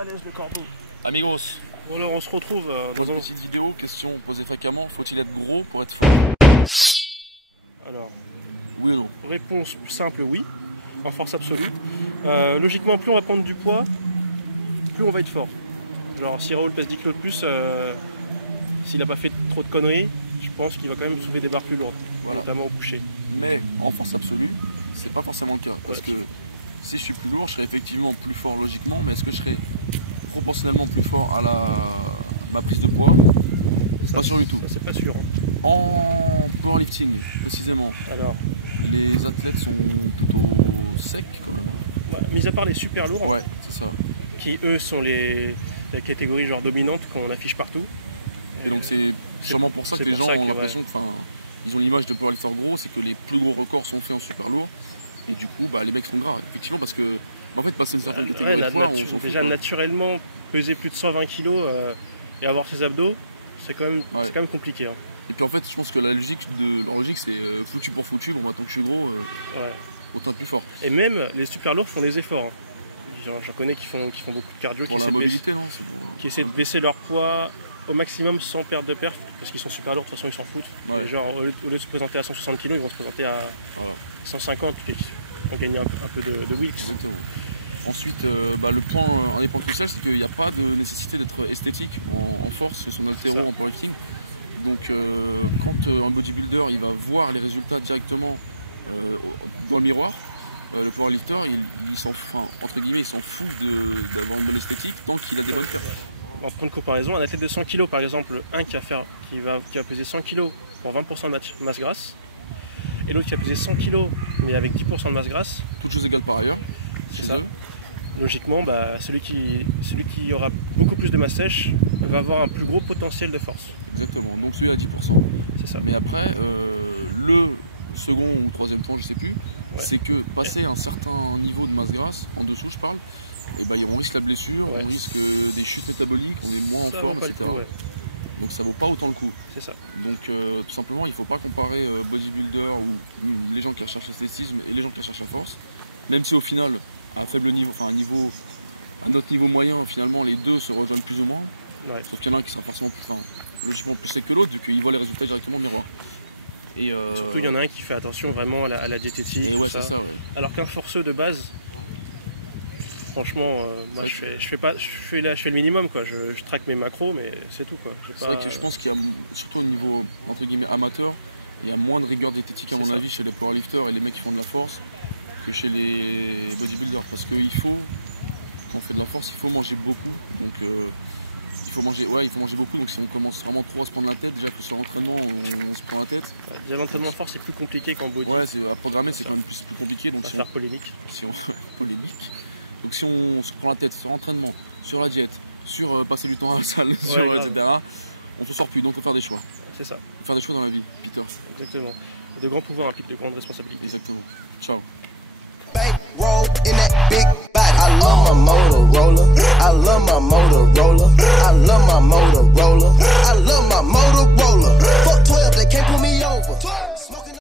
falaise de Corbeau. Amigos, Bon alors on se retrouve dans dans un... une petite vidéo, question posée fréquemment, faut-il être gros pour être fort? Alors, Oui ou non? réponse simple oui, en force absolue. Logiquement, plus on va prendre du poids, plus on va être fort. Genre si Raoul pèse 10 kg de plus, s'il n'a pas fait trop de conneries, je pense qu'il va quand même soulever des barres plus lourdes, Voilà. notamment au coucher. Mais en force absolue, c'est pas forcément le cas. Parce Ouais. que si je suis plus lourd, je serai effectivement plus fort logiquement, mais est-ce que je serai proportionnellement plus fort à ma prise de poids? Pas sûr du tout. Ça c'est pas sûr. Hein. En powerlifting, précisément, Alors, les athlètes sont plutôt secs. ouais, mis à part les super lourds, Ouais, c'est ça. qui eux sont la catégorie genre dominante qu'on affiche partout. Et donc c'est sûrement pour ça que c'est les pour gens ça ont que, l'impression que, ils ont l'image de powerlifter gros, c'est que les plus gros records sont faits en super lourd. Et du coup, les mecs sont gras, effectivement, parce que, en fait, passer une certaine catégorie de poids, on s'en fout, déjà quoi. naturellement, peser plus de 120 kg et avoir ses abdos, c'est quand même, Ouais. c'est quand même compliqué. Hein. Et puis en fait, je pense que leur logique c'est foutu pour foutu. Bon, maintenant que je suis gros, Ouais. autant être plus fort. Et même les super lourds font des efforts. Hein. J'en connais qui font beaucoup de cardio, Pour la mobilité, non? qui essaient de baisser leur poids au maximum sans perdre de perf, parce qu'ils sont super lourds, de toute façon ils s'en foutent. Ouais. Et genre, au lieu de se présenter à 160 kg, ils vont se présenter à Voilà. 150 pour gagner un peu de wilks. Exactement. Ensuite, le point indépendant crucial, c'est qu'il n'y a pas de nécessité d'être esthétique en force sur son haltéro Ça. en powerlifting. Donc quand un bodybuilder il va voir les résultats directement dans le miroir, le powerlifter il s'en fout, entre guillemets, il s'en fout d'avoir une bonne esthétique tant qu'il a des résultats. En point de comparaison, un athlète de 100 kg par exemple, un qui va peser 100 kg pour 20% de masse grasse, et l'autre qui va peser 100 kg mais avec 10% de masse grasse, Toutes choses égales par ailleurs. c'est ça. Logiquement, celui qui aura beaucoup plus de masse sèche va avoir un plus gros potentiel de force. Exactement, donc celui à 10%. C'est ça. Mais après, le second ou le troisième point, je sais plus, c'est que passer un certain niveau de masse grasse, en dessous je parle, on risque la blessure, on risque des chutes métaboliques, on est moins en Ça vaut forme, pas le etc. coup, ouais. Donc ça vaut pas autant le coup. C'est ça. Donc tout simplement, il ne faut pas comparer bodybuilder ou les gens qui recherchent l'esthétisme et les gens qui recherchent la force. Même si au final, à un faible niveau, un autre niveau moyen, finalement les deux se rejoignent plus ou moins. Ouais. Sauf qu'il y en a un qui sera forcément logiquement plus sec que l'autre, vu qu'il voit les résultats directement au miroir. Et Surtout, il y en a un qui fait attention vraiment à la diététique, tout ça. Ça, ouais. Alors qu'un forceux de base, franchement, moi je fais le minimum, quoi. Je traque mes macros, mais c'est tout, quoi. C'est vrai que je pense qu'il y a, surtout au niveau entre guillemets amateur, il y a moins de rigueur diététique à mon avis chez les powerlifters et les mecs qui font de la force que chez les bodybuilders. Parce qu'il faut, quand on fait de la force, il faut manger beaucoup. Donc il faut manger beaucoup. Donc si on commence vraiment trop à se prendre la tête, déjà que sur l'entraînement on se prend la tête. Déjà l'entraînement de force c'est plus compliqué qu'en body. Ouais, à programmer c'est quand même plus compliqué. Donc on va faire polémique. Donc si on se prend la tête sur l'entraînement, sur la diète, sur passer du temps à la salle, etc., on ne se sort plus, donc il faut faire des choix. C'est ça. Il faut faire des choix dans la vie, Peter. Exactement. De grands pouvoirs impliquent de grandes responsabilités. Exactement. Ciao.